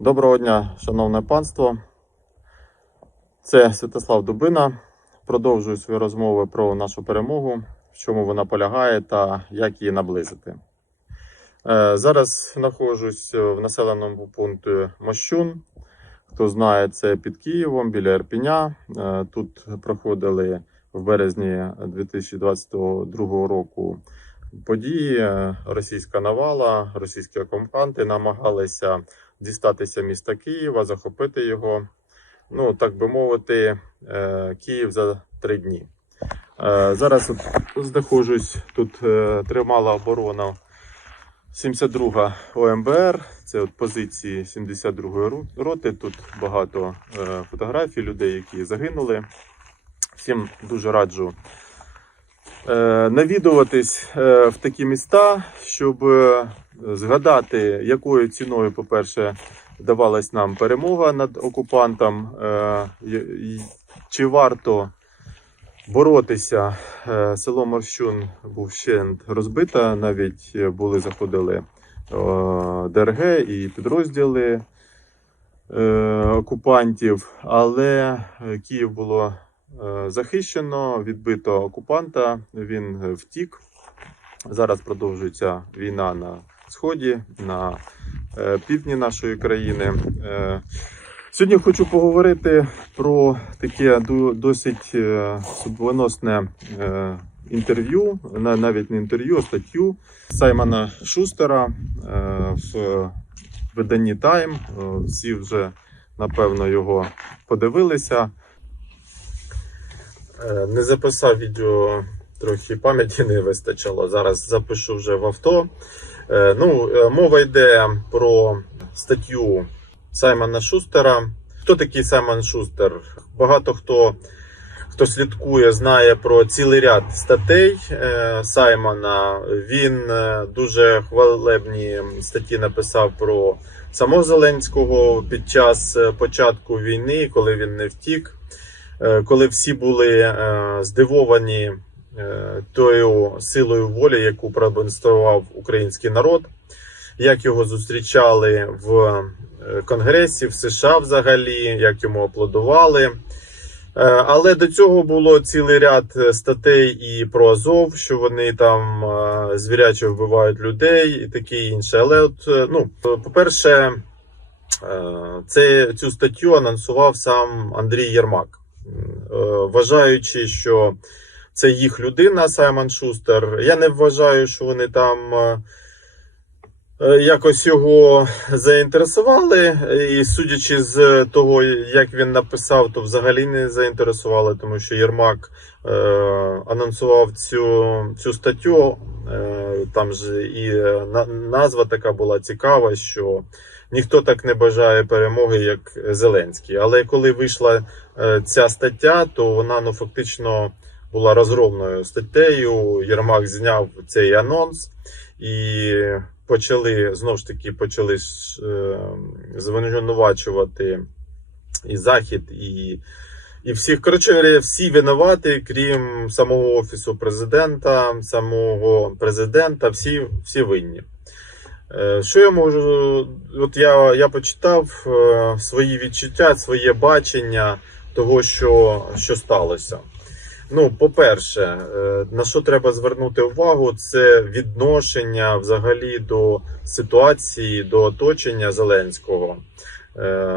Доброго дня, шановне панство. Це Святослав Дубина. Продовжую свої розмови про нашу перемогу, в чому вона полягає та як її наблизити. Е, Зараз знаходжусь в населеному пункті Мощун. Хто знає, це під Києвом біля Ерпіня. Е, Тут проходили в березні 2022 року події. Е, Російська навала, російські окупанти намагалися дістатися міста Києва, захопити його. Ну, так би мовити, е, Київ за три дні. Е, Зараз от знаходжусь тут е, тримала оборона 72 ОМБР. Це от позиції 72-ї роти. Тут багато фотографій людей, які загинули. Всім дуже раджу навідуватись е, в такі міста, щоб е, згадати, якою ціною, по-перше, давалась нам перемога над окупантом, е, чи варто боротися. Е, Село Морщун був ще розбите, навіть е, були заходили е, ДРГ і підрозділи е, окупантів, але е, Київ було е, захищено, відбито окупанта. Він е, втік. Зараз продовжується війна на сході, на е, півдні нашої країни. Е, Сьогодні хочу поговорити про таке досить е, судьбоносне е, інтерв'ю, навіть не інтерв'ю, а статтю Саймона Шустера е, в виданні Time. Е, Всі вже напевно його подивилися. Е, Не записав відео, трохи пам'яті не вистачило. Зараз запишу вже в авто. Е, Ну, е, мова йде про статтю Саймона Шустера. Хто такий Саймон Шустер? Багато хто, хто слідкує, знає про цілий ряд статей Саймона. Він дуже хвалебні статті написав про самого Зеленського під час початку війни, коли він не втік, коли всі були е, здивовані е, тою силою волі, яку продемонстрував український народ, як його зустрічали в е, Конгресі, в США взагалі, як йому аплодували. Е, Але до цього було цілий ряд е, статей і про Азов, що вони там е, звіряче вбивають людей і таке інше. Але, от, е, ну, по-перше, е, це, цю статтю анонсував сам Андрій Єрмак, Е, вважаючи, що це їх людина, Саймон Шустер. Я не вважаю, що вони там. е, е, Якось його заінтересували, і судячи з того, як він написав, то взагалі не заінтересували, тому що Єрмак е, анонсував цю, цю статтю. Е, там ж і е, назва така була цікава, що ніхто так не бажає перемоги, як Зеленський. Але коли вийшла е, ця стаття, то вона ну фактично була розгромною статтею. Єрмак зняв цей анонс і почали знову ж таки почали е, звинувачувати і Захід, і, і всіх. Коротше, всі винуваті, крім самого офісу президента, самого президента, всі, всі винні. Е, Що я можу? От я, я почитав е, свої відчуття, своє бачення того, що, що сталося. Ну, по-перше, е, на що треба звернути увагу, це відношення взагалі до ситуації, до оточення Зеленського.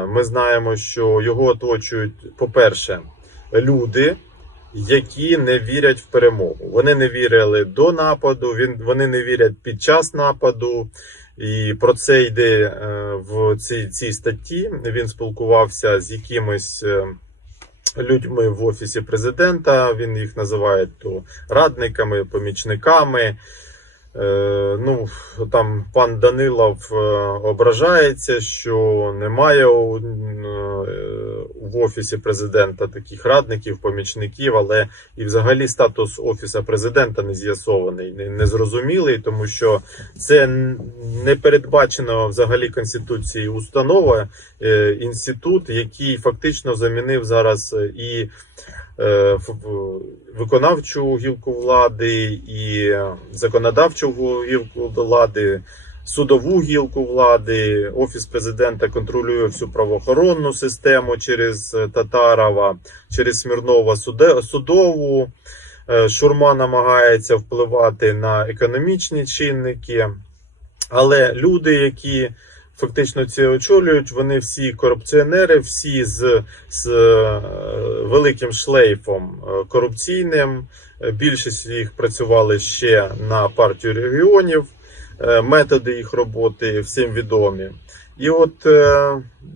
Ми знаємо, що його оточують, по-перше, люди, які не вірять в перемогу. Вони не вірили до нападу, він, вони не вірять під час нападу. І про це йде е, в цій, цій статті. Він спілкувався з якимись е, людьми в офісі президента. Він їх називає то радниками, помічниками. Е, ну, там пан Данилов ображається, що немає в офісі президента таких радників, помічників, але і взагалі статус офіса президента не з'ясований, не, не зрозумілий, тому що це не передбачено взагалі конституції установа, е, інститут, який фактично замінив зараз е, і е, виконавчу гілку влади і законодавчу гілку влади. Судову гілку влади. Офіс президента контролює всю правоохоронну систему через е, Татарова, через Смірнова судову. Е, Шурма намагається впливати на економічні чинники. Але люди, які фактично це очолюють, вони всі корупціонери, всі з, з е, великим шлейфом корупційним. Більшість їх працювали ще на партію регіонів. Е, Методи їх роботи всім відомі. І от е,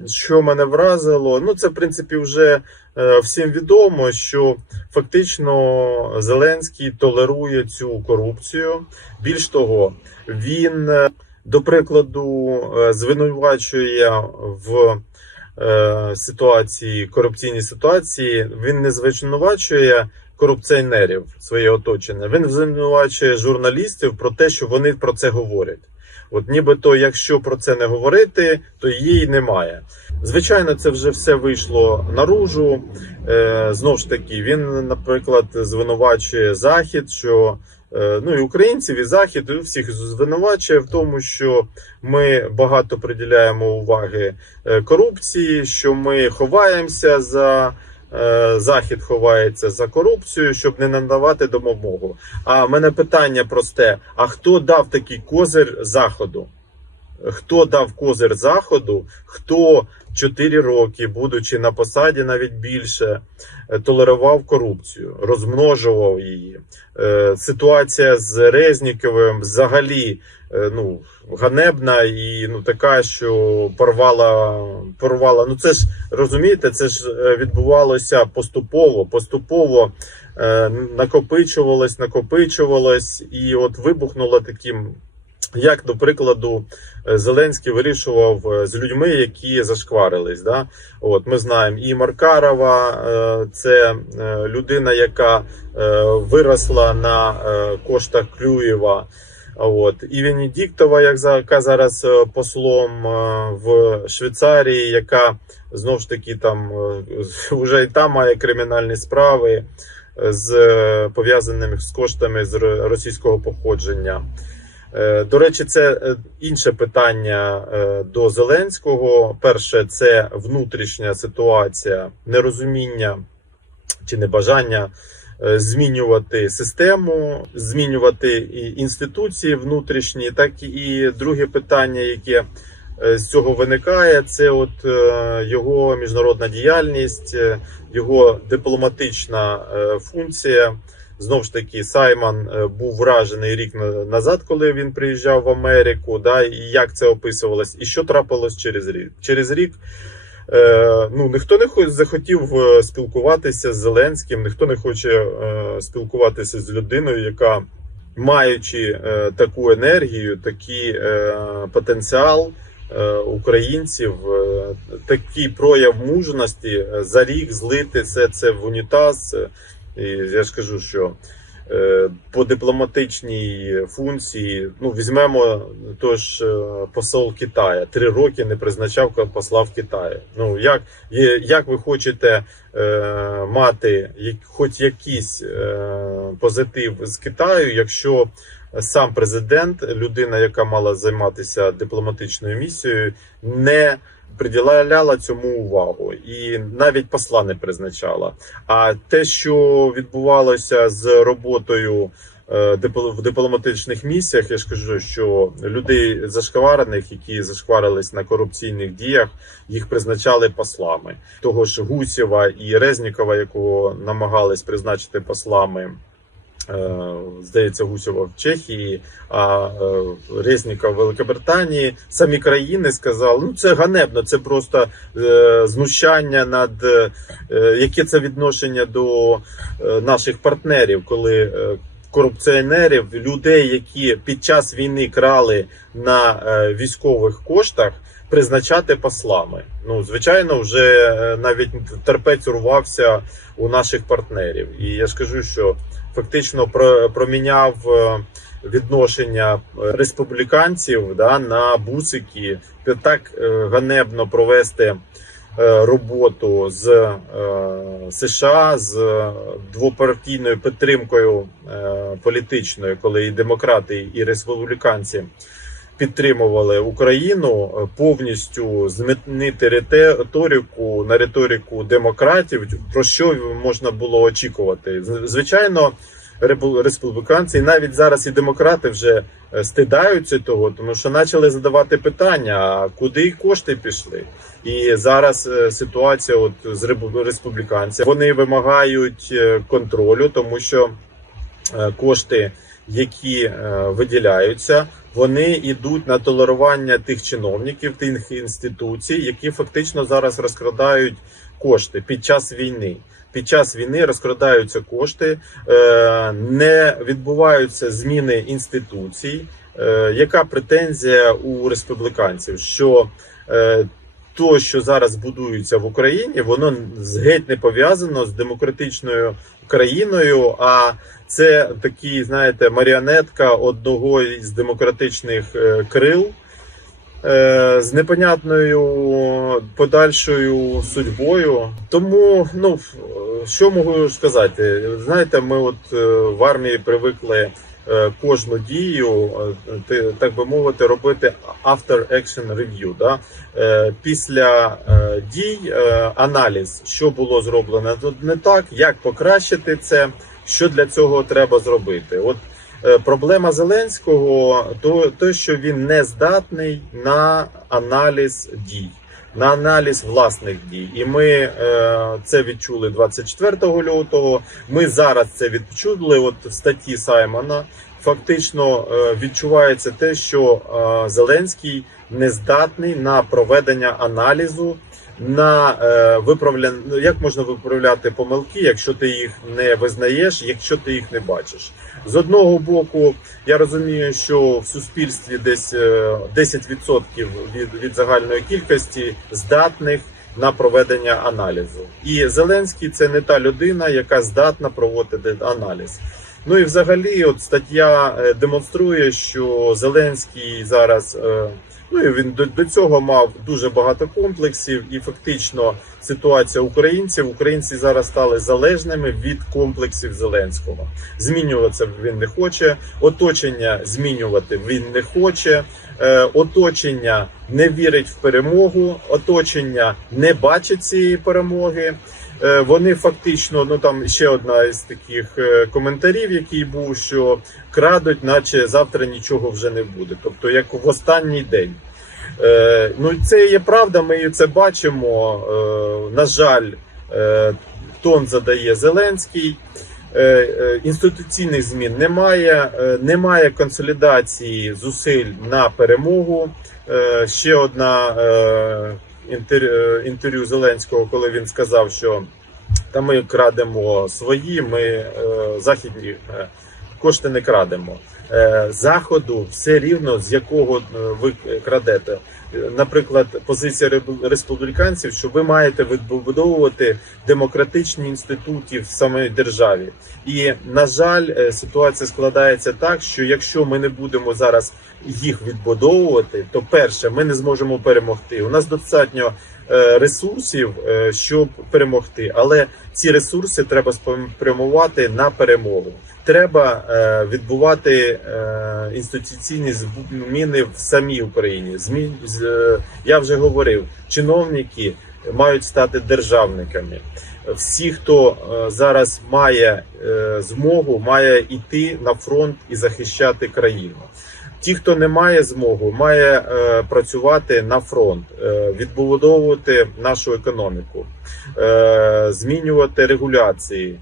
що мене вразило, ну це в принципі вже е, всім відомо, що фактично Зеленський толерує цю корупцію. Більш того, він, до прикладу, звинувачує в ситуації, корупційній ситуації. Він не звинувачує корупціонерів своє оточення. Він звинувачує журналістів про те, що вони про це говорять. От нібито, якщо про це не говорити, то її немає. Звичайно, це вже все вийшло наружу. Е, знову ж таки, він, наприклад, звинувачує Захід, що е, ну і українців, і Захід, і всіх звинувачує в тому, що ми багато приділяємо уваги е, корупції, що ми ховаємося за. Е, Захід ховається за корупцію, щоб не надавати допомогу. А в мене питання просте: а хто дав такий козир заходу? Хто дав козир заходу? Хто 4 роки, будучи на посаді, навіть більше, е, толерував корупцію, розмножував її? Е, Ситуація з Резніковим взагалі е, ну, ганебна і ну, така, що порвала, порвала. Ну це ж розумієте, це ж відбувалося поступово, поступово накопичувалось, накопичувалось, і от вибухнуло таким. Як, до прикладу, е, Зеленський вирішував е, з людьми, які зашкварились. Да? От, ми знаємо і Маркарова, е, це людина, яка виросла на коштах Клюєва. От, і Венедіктова, як яка зараз послом в Швейцарії, яка знову ж таки там вже і там має кримінальні справи з пов'язаними з коштами з російського походження. Е, До речі, це е, інше питання е, до Зеленського. Перше, це внутрішня ситуація, нерозуміння чи небажання змінювати систему, змінювати і інституції внутрішні, так і друге питання, яке з цього виникає, це от його міжнародна діяльність, його дипломатична функція. Знову ж таки, Саймон е, був вражений рік назад, коли він приїжджав в Америку. Да, і як це описувалось, і що трапилось через рік? Через рік е, ну ніхто не хо- захотів е, спілкуватися з Зеленським, ніхто не хоче е, спілкуватися з людиною, яка маючи е, таку енергію, такий е, потенціал. е, Українців такий прояв мужності за рік злити все це в унітаз. І я ж кажу, що е, по дипломатичній функції, ну візьмемо тож е, посол Китая, три роки не призначав посла в Китаї. Ну як, є- як ви хочете е, мати як, хоч якийсь е, позитив з Китаю, якщо сам президент, людина, яка мала займатися дипломатичною місією, не приділяла цьому увагу і навіть посла не призначала. А те, що відбувалося з роботою е, в дипломатичних місіях, я ж кажу, що людей зашкварених, які зашкварились на корупційних діях, їх призначали послами. Того ж Гусєва і Резнікова, якого намагались призначити послами. Е, Здається, Гусєва в Чехії, а е, Резніков в Великобританії. Самі країни сказали, ну це ганебно, це просто е, знущання над яке це відношення до наших партнерів, коли корупціонерів, людей, які під час війни крали на військових коштах, призначати послами. Ну, звичайно, вже навіть терпець урвався у наших партнерів. І я ж кажу, що фактично про- проміняв. е, Відношення е, республіканців да, на бусики так е, ганебно провести роботу з США з двопартійною підтримкою політичною, коли і демократи, і республіканці підтримували Україну, е, повністю змінити риторику на риторику демократів, про що можна було очікувати. Звичайно, республіканці, і навіть зараз і демократи вже е, стидаються того, тому що почали задавати питання: куди кошти пішли? І зараз е, ситуація, от з республіканцями, вони вимагають контролю, тому що кошти, які виділяються, вони йдуть на толерування тих чиновників, тих інституцій, які фактично зараз розкрадають кошти під час війни. Під час війни розкрадаються кошти, е, не відбуваються зміни інституцій. Е, Яка претензія у республіканців? Що е, то, що зараз будується в Україні, воно геть не пов'язано з демократичною країною, а це такий, знаєте, маріонетка одного із демократичних е, крил е, з непонятною подальшою судьбою. Тому, ну що можу сказати? Знаєте, ми от е, в армії привикли. Е, Кожну дію, е, так би мовити, робити after action review. Да? Е, Після е, дій е, аналіз, що було зроблено тут не так, як покращити це, що для цього треба зробити. От е, проблема Зеленського то, то, що він не здатний на аналіз дій, на аналіз власних дій. І ми е, це відчули 24 лютого. Ми зараз це відчули. От в статті Саймона фактично е, відчувається те, що е, Зеленський не здатний на проведення аналізу. На е, виправляння, ну як можна виправляти помилки, якщо ти їх не визнаєш, якщо ти їх не бачиш. З одного боку, я розумію, що в суспільстві десь е, 10% від, від загальної кількості здатних на проведення аналізу. І Зеленський це не та людина, яка здатна проводити аналіз. Ну і взагалі, от стаття е, демонструє, що Зеленський зараз. Ну і він до, до цього мав дуже багато комплексів, і фактично ситуація українців. Українці зараз стали залежними від комплексів Зеленського. Змінюватися він не хоче, оточення змінювати він не хоче. Е, оточення не вірить в перемогу, оточення не бачить цієї перемоги. Е, Вони фактично, ну там ще одна із таких е, коментарів, який був, що крадуть, наче завтра нічого вже не буде. Тобто, як в останній день. Е, ну, це є правда, ми це бачимо. На жаль, тон задає Зеленський. Інституційних змін немає, немає консолідації зусиль на перемогу. Ще одна інтерв'ю Зеленського, коли він сказав, що та ми крадемо свої, ми е, західні е, кошти не крадемо. Е, заходу все рівно з якого е, ви крадете. Наприклад, позиція республіканців, що ви маєте відбудовувати демократичні інститути в самій державі. І на жаль, е, ситуація складається так, що якщо ми не будемо зараз їх відбудовувати, то перше, ми не зможемо перемогти. У нас достатньо е, ресурсів, е, щоб перемогти, але ці ресурси треба спрямувати на перемогу. Треба е, відбувати е, інституційні зміни в самій Україні. Змін е, я вже говорив, чиновники мають стати державниками. Всі, хто зараз має змогу, має йти на фронт і захищати країну. Ті, хто не має змогу, має е, працювати на фронт, е, відбудовувати нашу економіку, е, змінювати регуляції,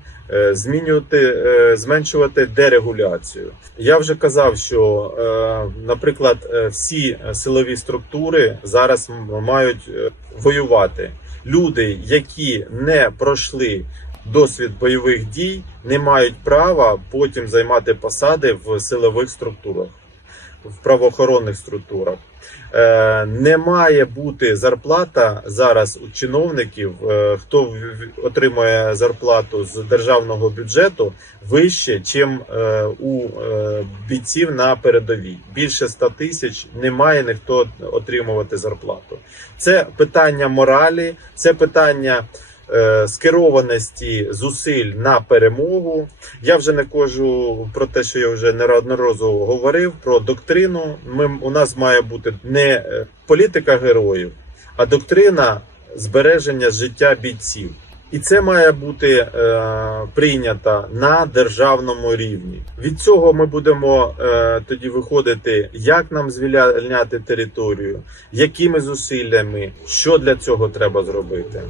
змінювати, е, зменшувати дерегуляцію. Я вже казав, що, е, наприклад, е, всі силові структури зараз мають е, воювати. Люди, які не пройшли досвід бойових дій, не мають права потім займати посади в силових структурах, в правоохоронних структурах. Е, не має бути зарплата зараз у чиновників, е, хто отримує зарплату з державного бюджету вище, чим е, у бійців на передовій. Більше 100 тисяч не має ніхто отримувати зарплату. Це питання моралі, це питання скерованості зусиль на перемогу. Я вже не кажу про те, що я вже неодноразово говорив про доктрину. Ми, у нас має бути не е, політика героїв, а доктрина збереження життя бійців. І це має бути е, прийнято на державному рівні. Від цього ми будемо е, тоді виходити, як нам звільняти територію, якими зусиллями, що для цього треба зробити.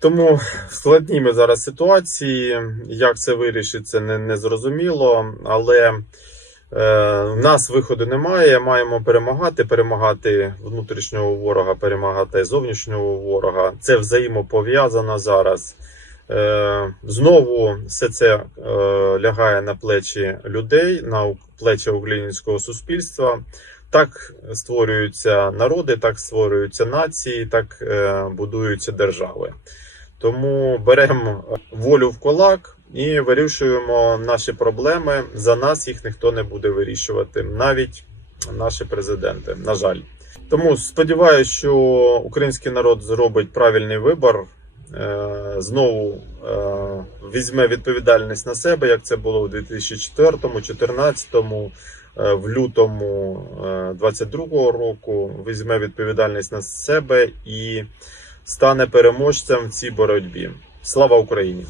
Тому в ми зараз ситуації, як це вирішиться, не, не зрозуміло, але е, у нас виходу немає. Маємо перемагати, перемагати внутрішнього ворога, перемагати зовнішнього ворога. Це взаємопов'язано зараз. Е, знову все це е, лягає на плечі людей, на плечі українського суспільства. Так створюються народи, так створюються нації, так е, будуються держави. Тому беремо волю в кулак і вирішуємо наші проблеми. За нас їх ніхто не буде вирішувати, навіть наші президенти. На жаль. Тому сподіваюся, що український народ зробить правильний вибір. е, Знову е, візьме відповідальність на себе, як це було у 2004, 2014, е, в лютому е, 22-го року. Візьме відповідальність на себе і стане переможцем в цій боротьбі. Слава Україні!